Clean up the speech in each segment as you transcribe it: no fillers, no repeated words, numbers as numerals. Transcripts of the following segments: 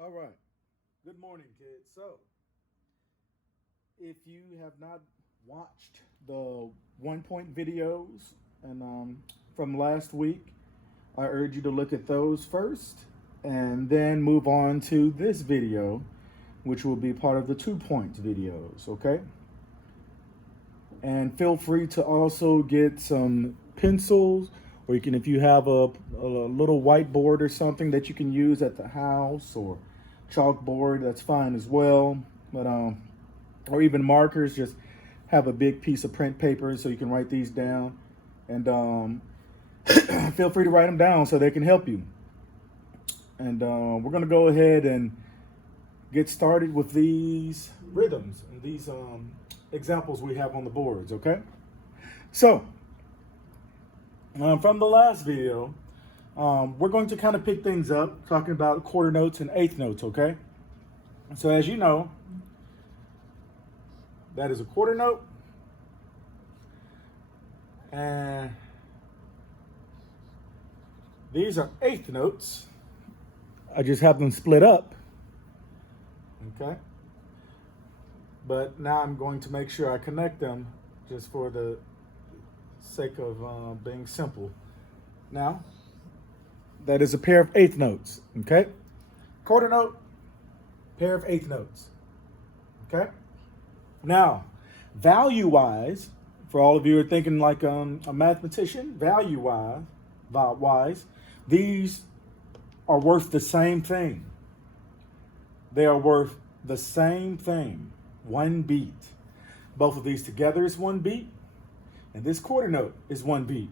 All right. Good morning, kids. So, if you have not watched the 1 point videos and from last week, I urge you to look at those first and then move on to this video, which will be part of the 2 point videos. Okay. And feel free to also get some pencils, or you can, if you have a little whiteboard or something that you can use at the house, or chalkboard, that's fine as well. But or even markers, just have a big piece of print paper so you can write these down, and feel free to write them down so they can help you. And we're gonna go ahead and get started with these rhythms and these examples we have on the boards. Okay, so from the last video, we're going to kind of pick things up, talking about quarter notes and eighth notes. Okay, so as you know, that is a quarter note, and these are eighth notes. I just have them split up. Okay, but now I'm going to make sure I connect them just for the sake of being simple. Now, that is a pair of eighth notes. Okay, quarter note, pair of eighth notes. Okay, now value wise, for all of you who are thinking like a mathematician, value wise, these are worth the same thing. They are worth the same thing, one beat. Both of these together is one beat, and this quarter note is one beat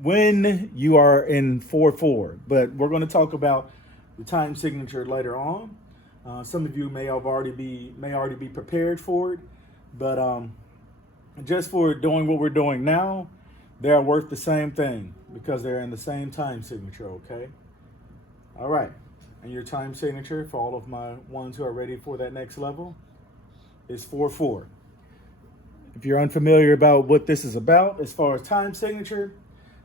when you are in 4/4. But we're going to talk about the time signature later on. Some of you may already be prepared for it, but just for doing what we're doing now, they are worth the same thing because they're in the same time signature. Okay. All right. And your time signature for all of my ones who are ready for that next level is 4/4. If you're unfamiliar about what this is about as far as time signature,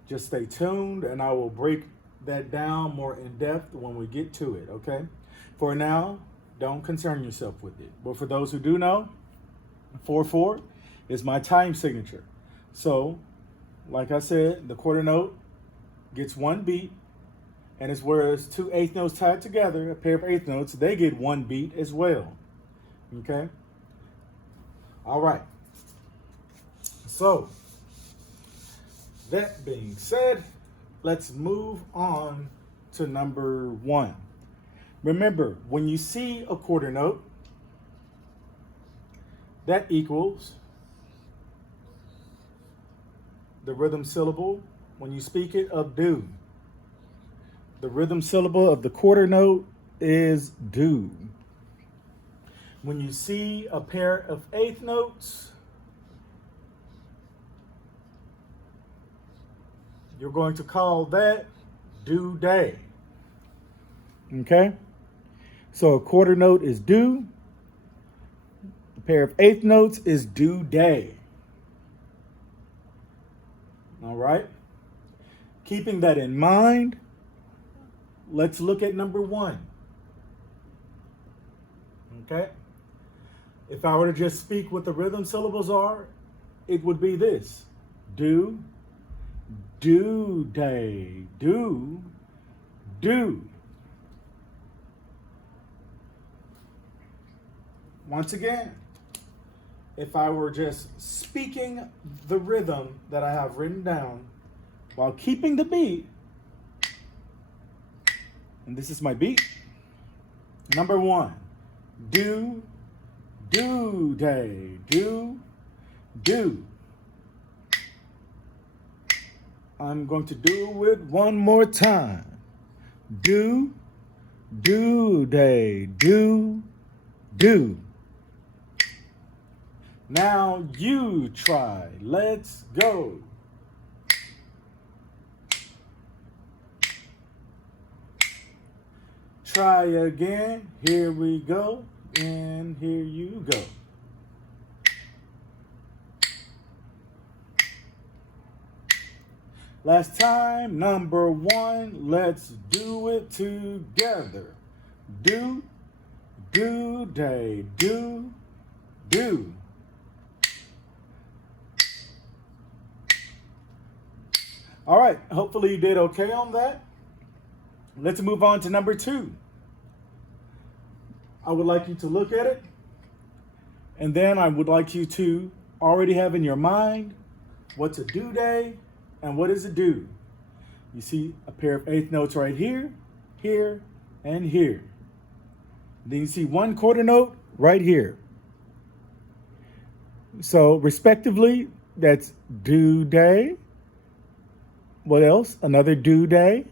just stay tuned and I will break that down more in depth when we get to it, okay? For now, don't concern yourself with it. But for those who do know, 4/4 is my time signature. So, like I said, the quarter note gets one beat, and as whereas two eighth notes tied together, a pair of eighth notes, they get one beat as well. Okay? All right. So, that being said, let's move on to number 1. Remember, when you see a quarter note, that equals the rhythm syllable, when you speak it, of do. The rhythm syllable of the quarter note is do. When you see a pair of eighth notes, you're going to call that do day. Okay? So a quarter note is do. A pair of eighth notes is do day. All right? Keeping that in mind, let's look at number 1. Okay? If I were to just speak what the rhythm syllables are, it would be this: do, do day, do, do. Once again, if I were just speaking the rhythm that I have written down while keeping the beat, and this is my beat, number 1, do, do day, do, do. I'm going to do it one more time. Do, do day, do, do. Now you try. Let's go. Try again. Here we go. And here you go. Last time, number 1, let's do it together. Do, do, day, do, do. All right, hopefully you did okay on that. Let's move on to number 2. I would like you to look at it, and then I would like you to already have in your mind what's a do day and what is a do. You see a pair of eighth notes right here, here, and here. Then you see one quarter note right here. So respectively, that's do day. What else? Another do day,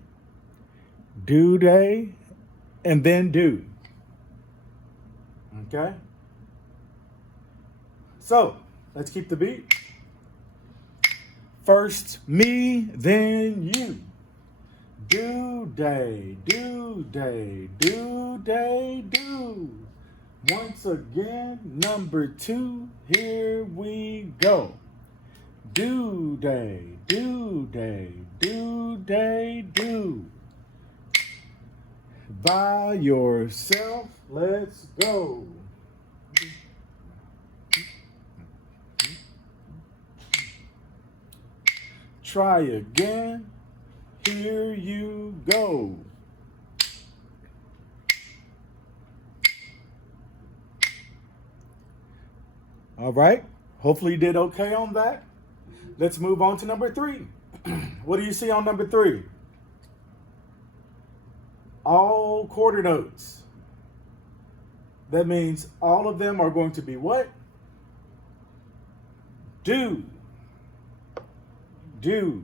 and then do. Okay? So, let's keep the beat. First me, then you. Do day, do day, do day, do. Once again, number 2, here we go. Do day, do day, do day, do. By yourself, let's go. Try again, here you go. All right, hopefully you did okay on that. Let's move on to number 3. What do you see on number 3? All quarter notes. That means all of them are going to be what? Do. Do.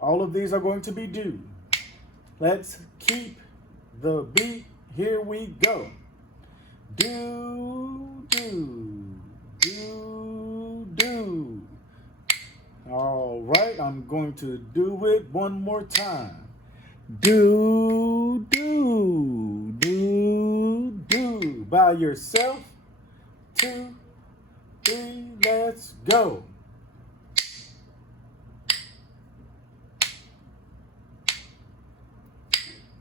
All of these are going to be do. Let's keep the beat. Here we go. Do, do, do, do. All right, I'm going to do it one more time. Do, do, do, do. By yourself. 2, 3, let's go.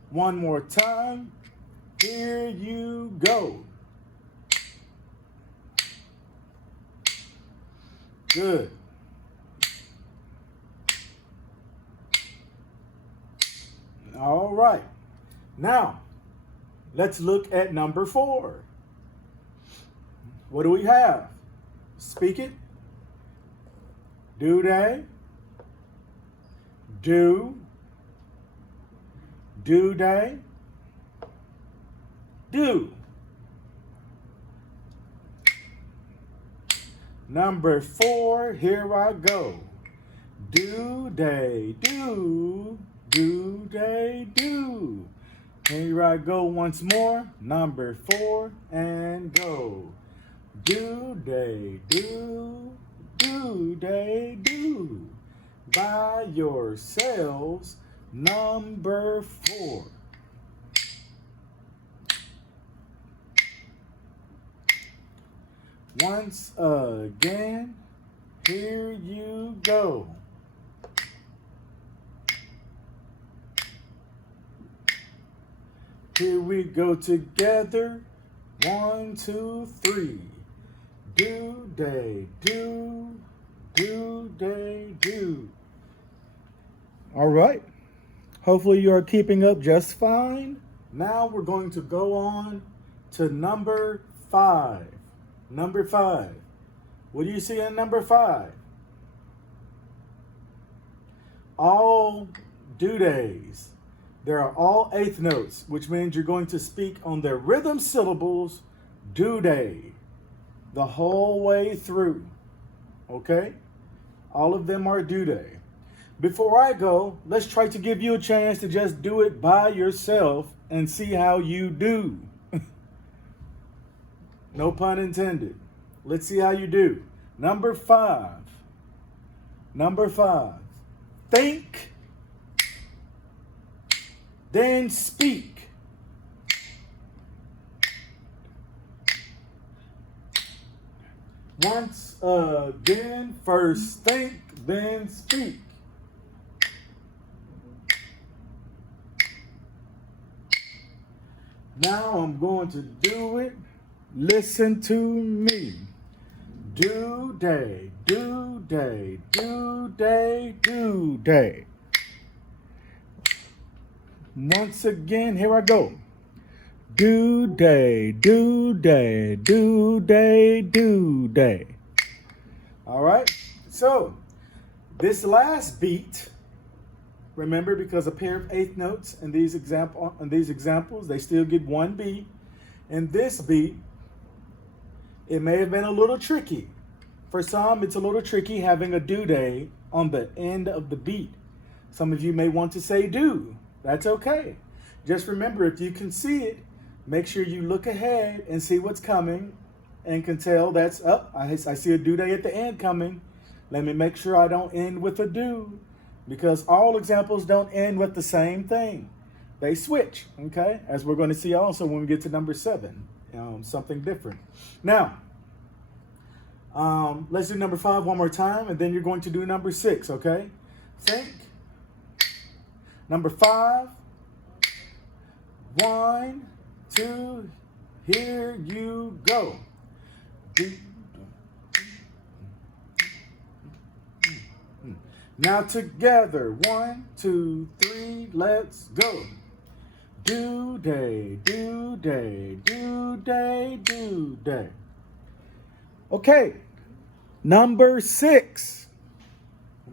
One more time. Here you go. Good. All right. Now, let's look at number 4. What do we have? Speak it. Do day. Do. Do day. Do. Number 4, here I go. Do day, do. Do day, do. Here I go once more. Number 4, and go. Do day, do. Do day, do. By yourselves. Number 4. Once again, here you go. Here we go together. 1, 2, 3. Do day, do. Do day, do. All right. Hopefully you are keeping up just fine. Now we're going to go on to number 5. Number 5. What do you see in number 5? All do days. There are all eighth notes, which means you're going to speak on the rhythm syllables do day the whole way through. Okay? All of them are do day. Before I go, let's try to give you a chance to just do it by yourself and see how you do. No pun intended. Let's see how you do. Number 5. Number 5. Think, then speak. Once again, first think, then speak. Now I'm going to do it. Listen to me. Due day, due day, due day, due day. Once again, here I go. Due day, due day, due day, due day. All right. So this last beat, remember, because a pair of eighth notes in these examples, they still get one beat. In this beat, it may have been a little tricky. For some, it's a little tricky having a due day on the end of the beat. Some of you may want to say do. That's okay. Just remember, if you can see it, make sure you look ahead and see what's coming and can tell that's up. I see a due day at the end coming. Let me make sure I don't end with a do, because all examples don't end with the same thing. They switch, okay? As we're going to see also when we get to number 7, something different. Now, let's do number 5 one more time, and then you're going to do number 6, okay? Think. Number 5. 1, 2, here you go. Now together, 1, 2, 3, let's go. Due day, due day, due day, due day. Okay, number 6.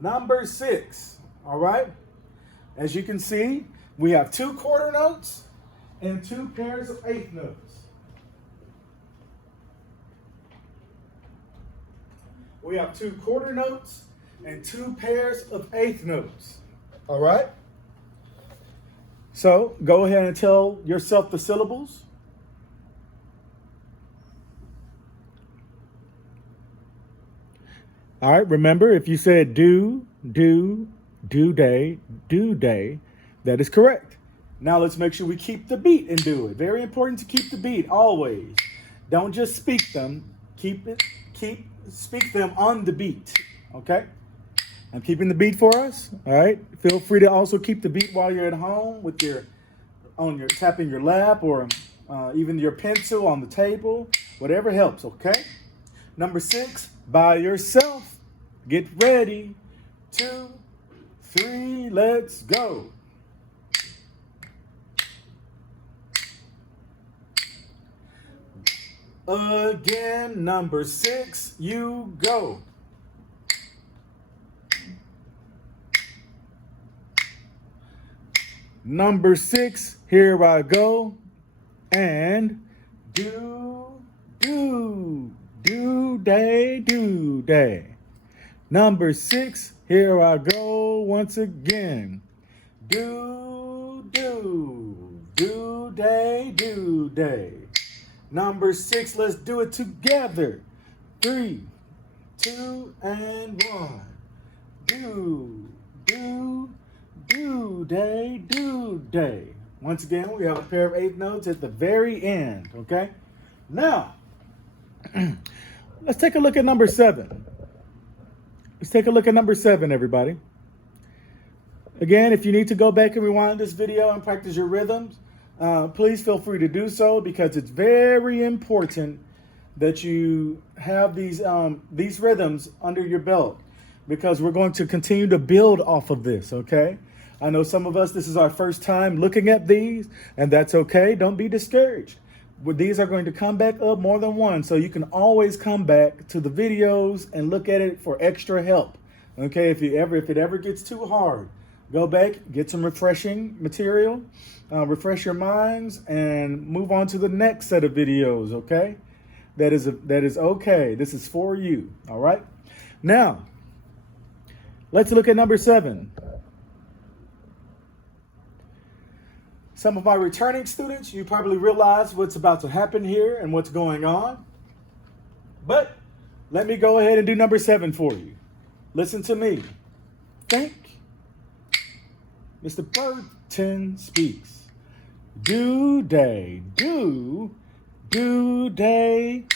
Number 6, all right? As you can see, we have 2 quarter notes and 2 pairs of eighth notes. We have 2 quarter notes and 2 pairs of eighth notes. All right? So go ahead and tell yourself the syllables. All right, remember, if you said do day, that is correct. Now let's make sure we keep the beat and do it. Very important to keep the beat always. Don't just speak them. Speak them on the beat. Okay? I'm keeping the beat for us. All right. Feel free to also keep the beat while you're at home with tapping your lap, or even your pencil on the table. Whatever helps. Okay. Number 6, by yourself. Get ready. 2, 3, let's go. Again, number 6, you go. Number 6, here I go. And do day. Number 6, here I go once again. Do day. Number 6, let's do it together. 3, 2, and 1. Do day. Once again, we have a pair of eighth notes at the very end, okay? Now, let's take a look at number 7. Let's take a look at number 7, everybody. Again, if you need to go back and rewind this video and practice your rhythms, please feel free to do so, because it's very important that you have these rhythms under your belt, because we're going to continue to build off of this, okay? I know some of us, this is our first time looking at these, and that's okay. Don't be discouraged. But these are going to come back up more than once, so you can always come back to the videos and look at it for extra help. Okay, if it ever gets too hard, go back, get some refreshing material, refresh your minds, and move on to the next set of videos. Okay, that is okay. This is for you. All right. Now, let's look at number 7. Some of my returning students, you probably realize what's about to happen here and what's going on. But let me go ahead and do number 7 for you. Listen to me. Think. Mr. Burton speaks. Do day. Do day.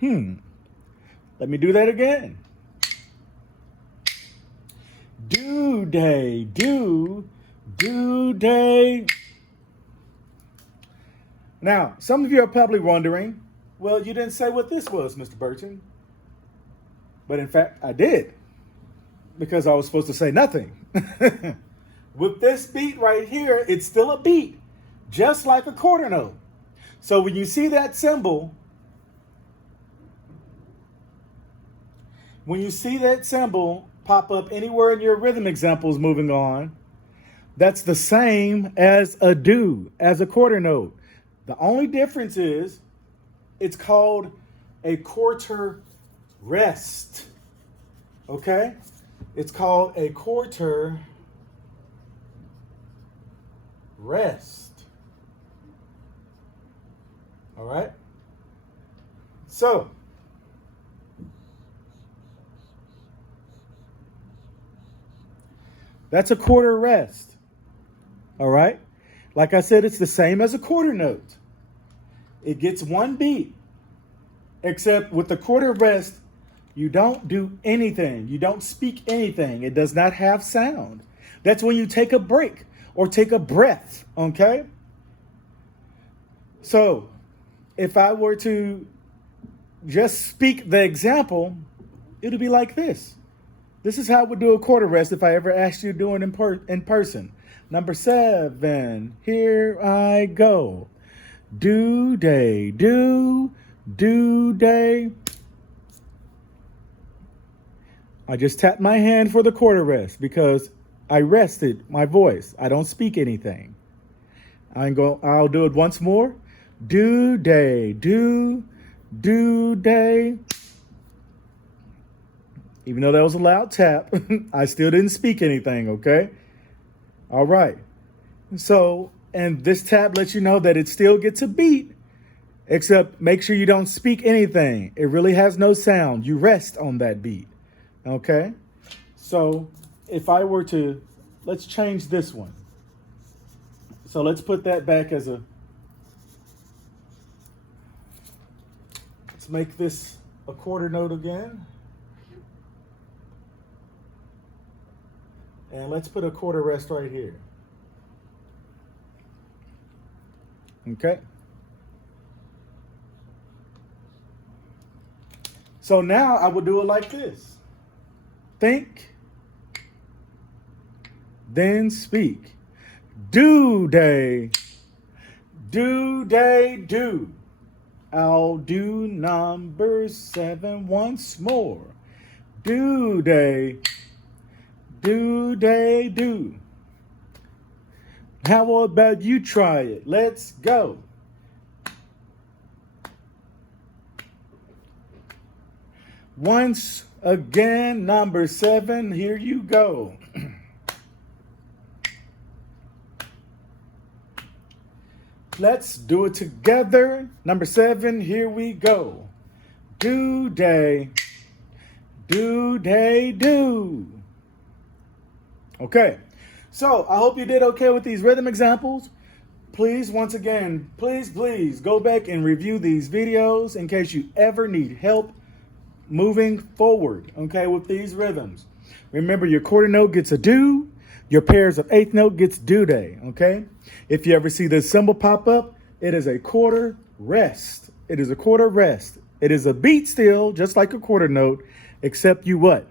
Let me do that again. Do day. Do day. Now, some of you are probably wondering, well, you didn't say what this was, Mr. Burton. But in fact, I did, because I was supposed to say nothing. With this beat right here, it's still a beat, just like a quarter note. So when you see that symbol, pop up anywhere in your rhythm examples moving on, that's the same as a do, as a quarter note. The only difference is it's called a quarter rest. Okay? It's called a quarter rest. All right? So, that's a quarter rest. All right? Like I said, it's the same as a quarter note. It gets one beat, except with the quarter rest, you don't do anything. You don't speak anything. It does not have sound. That's when you take a break or take a breath, okay? So, if I were to just speak the example, it'll be like this. This is how I would do a quarter rest if I ever asked you to do it in person. Number 7, here I go. Do, day, do, day. I just tapped my hand for the quarter rest because I rested my voice. I don't speak anything. I'll do it once more. Do, day, do, day. Even though that was a loud tap, I still didn't speak anything, okay? All right. So, and this tab lets you know that it still gets a beat, except make sure you don't speak anything. It really has no sound. You rest on that beat, okay? So, if I were to, let's change this one. So let's put that back as a, let's make this a quarter note again. And let's put a quarter rest right here. Okay. So now I would do it like this. Think, then speak. Do, day, do. I'll do number 7 once more. Do, day, do. How about you try it? Let's go. Once again, number 7, here you go. Let's do it together. Number 7, here we go. Do, day, do. Okay, so I hope you did okay with these rhythm examples. Please, once again, please go back and review these videos in case you ever need help moving forward, okay, with these rhythms. Remember, your quarter note gets a do, your pairs of eighth note gets do day, okay? If you ever see this symbol pop up, it is a quarter rest. It is a quarter rest. It is a beat still, just like a quarter note, except you what?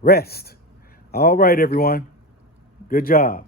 Rest. All right, everyone. Good job.